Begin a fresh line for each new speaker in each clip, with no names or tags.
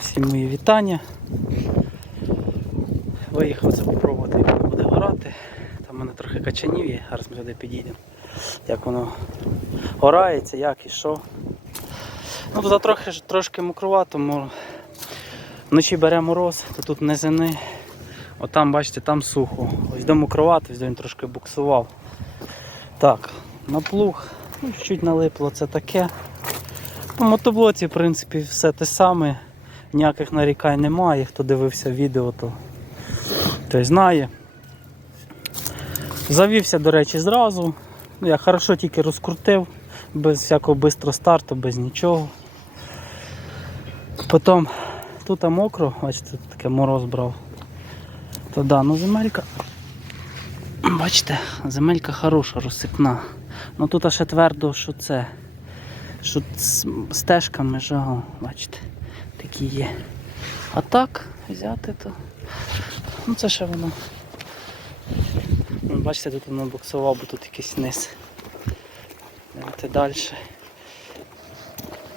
Всім мої вітання. Виїхав це попробувати, як воно буде горати. Там в мене трохи качанів є, зараз ми сюди підійдемо. Як воно горається, як і що. Ну тут трохи, трошки мокрувато, мо- вночі бере мороз, то тут низини. Отам, бачите, там сухо. Ось до мокровато, ось він трошки буксував. Так, на плуг, ну, чуть налипло це таке. По мотоблоці, в принципі, все те саме. Ніяких нарікань немає. Хто дивився відео, то той знає. Завівся, до речі, зразу. Ну, Я хорошо тільки розкрутив, без всякого бистрого старту, без нічого. Потім тут мокро, бачите, таке мороз брав. То да, ну земелька. Бачите, земелька хороша, розсипна. Ну тут ще твердо, що це. Що з стежками жага, бачите, такі є. А так, взяти то. Ну це ще воно. Ну, бачите, тут воно буксував, бо тут якийсь низ. Давайте далі.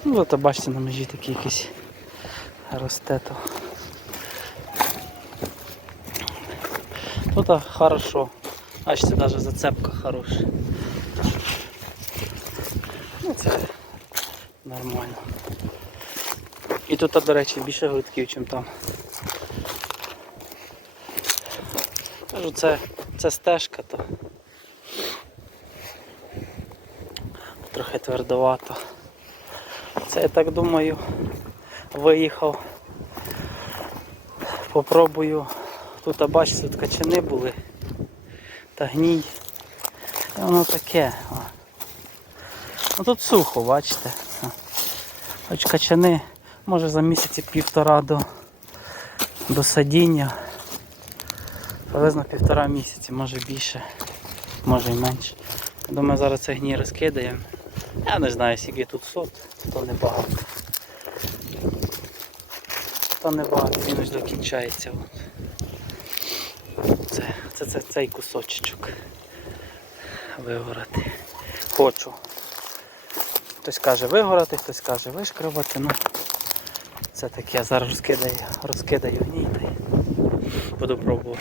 Ну, от бачите, на межі такий якийсь росте то. Тут а, хорошо. Бачите, навіть зацепка хороша. Ну це нормально. І тут, до речі, більше грудків, ніж там. Кажу, це, це стежка, то трохи твердовато. Це я так думаю, виїхав. Попробую. Тут а бачите, тут качани були та гній. І воно таке. о. Ну тут сухо, бачите. Хоч качани, може за місяці півтора до, до садіння. Приблизно півтора місяці, може більше, може і менше. Думаю, зараз це гній розкидаємо. Я не знаю, скільки тут сот, то небагато. То небагато, він ось докінчається. Це, це, це цей кусочок вигорати. Хочу. Хтось каже вигорати, хтось каже вишкривати. Ну, це я зараз розкидаю, розкидаю гній буду пробувати.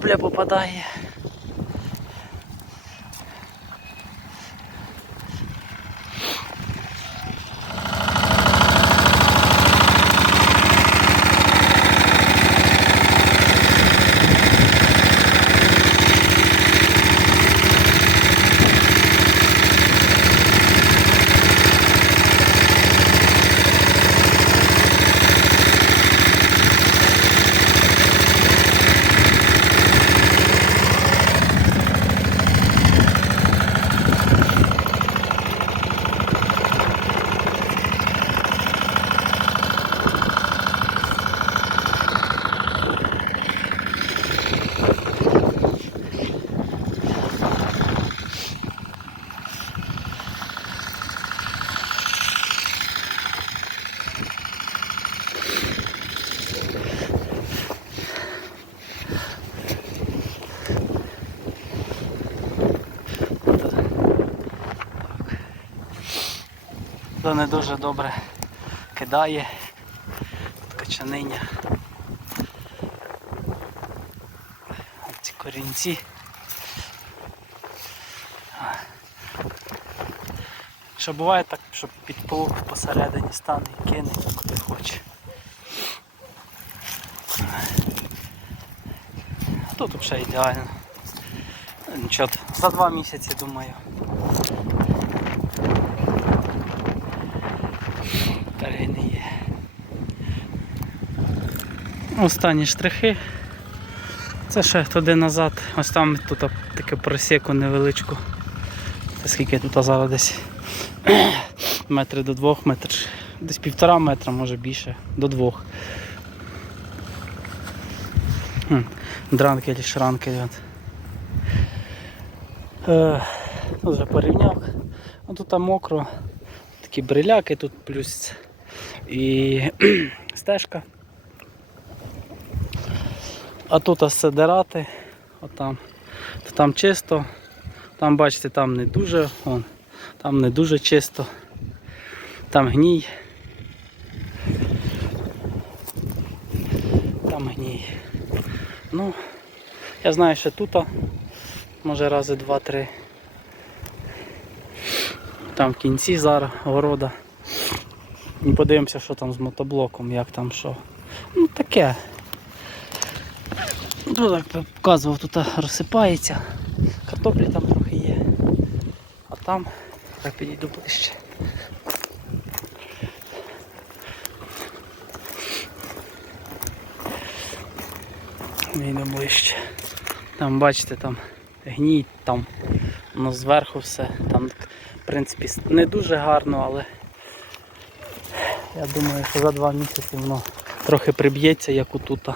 Картопля попадає. правда, не дуже добре кидає качаниня. Ці корінці. Що буває так, що підплуг посередині стане і кине, куди хоче. Тут взагалі ідеально. Нічого, за два місяці думаю. Останні штрихи. Це ще туди назад. Ось там тут таке просіку невеличку. Це скільки тут зараз десь метри до двох метр. Десь півтора метра, може більше, до двох. Хм, Дранкель, шранкель. От. Е, тут вже порівняв. Ну, тут там мокро, такі бриляки тут плюс і стежка. А тут ось дирати, отам. То там чисто, там бачите, там не дуже, вон, там не дуже чисто, там гній. Там гній. Ну, я знаю, що тут, може рази два-три. Там в кінці зараз города. І подивимося, що там з мотоблоком, як там що. Ну таке. Ну так показував, тут розсипається. Картоплі там трохи є. А там, так підійду ближче. Йду ближче. Там бачите, там гній, там воно зверху все. Там, в принципі, не дуже гарно, але я думаю, що за два місяці воно трохи приб'ється, як отут.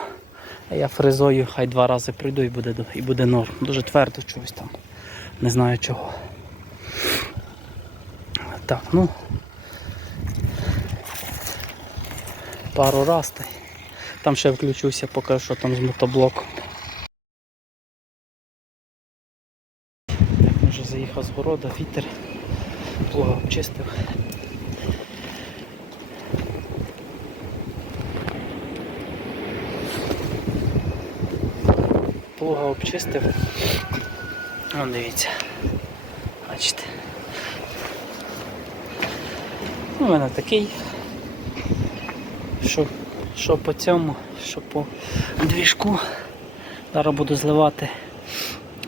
А я фрезою хай два рази прийду і буде, і буде норм. Дуже твердо чогось там. Не знаю чого. Так, ну пару раз та там ще включуся, поки що там з мотоблоком. Так, вже заїхав з города, вітер, плуга обчистив. Плуга обчистив. Вон дивіться. Бачите. У мене такий. Що, що по цьому, що по двіжку. Зараз буду зливати.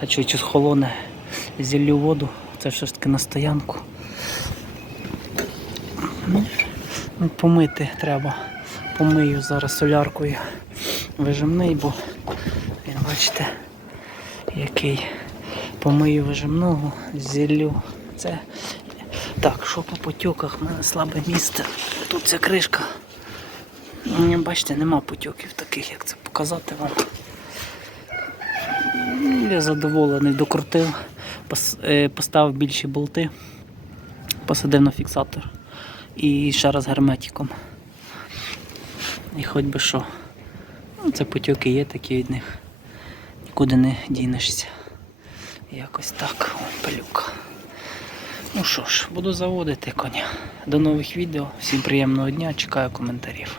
А чуть холоне зіллю воду. Це все ж таки на стоянку. Ну, помити треба. Помию зараз соляркою вижимний, бо бачите, який помию вижимного, зіллю. Це так, що по потьоках, в мене слабе місце. Тут ця кришка. Бачите, нема потьоків таких, як це показати вам. Я задоволений, докрутив, е, поставив більші болти, посадив на фіксатор і ще раз герметиком. І хоч би що. Ну, це потьоки є такі від них. Нікуди не дінешся. Якось так, о, пилюка. Ну що ж, буду заводити коня. До нових відео. Всім приємного дня, чекаю коментарів.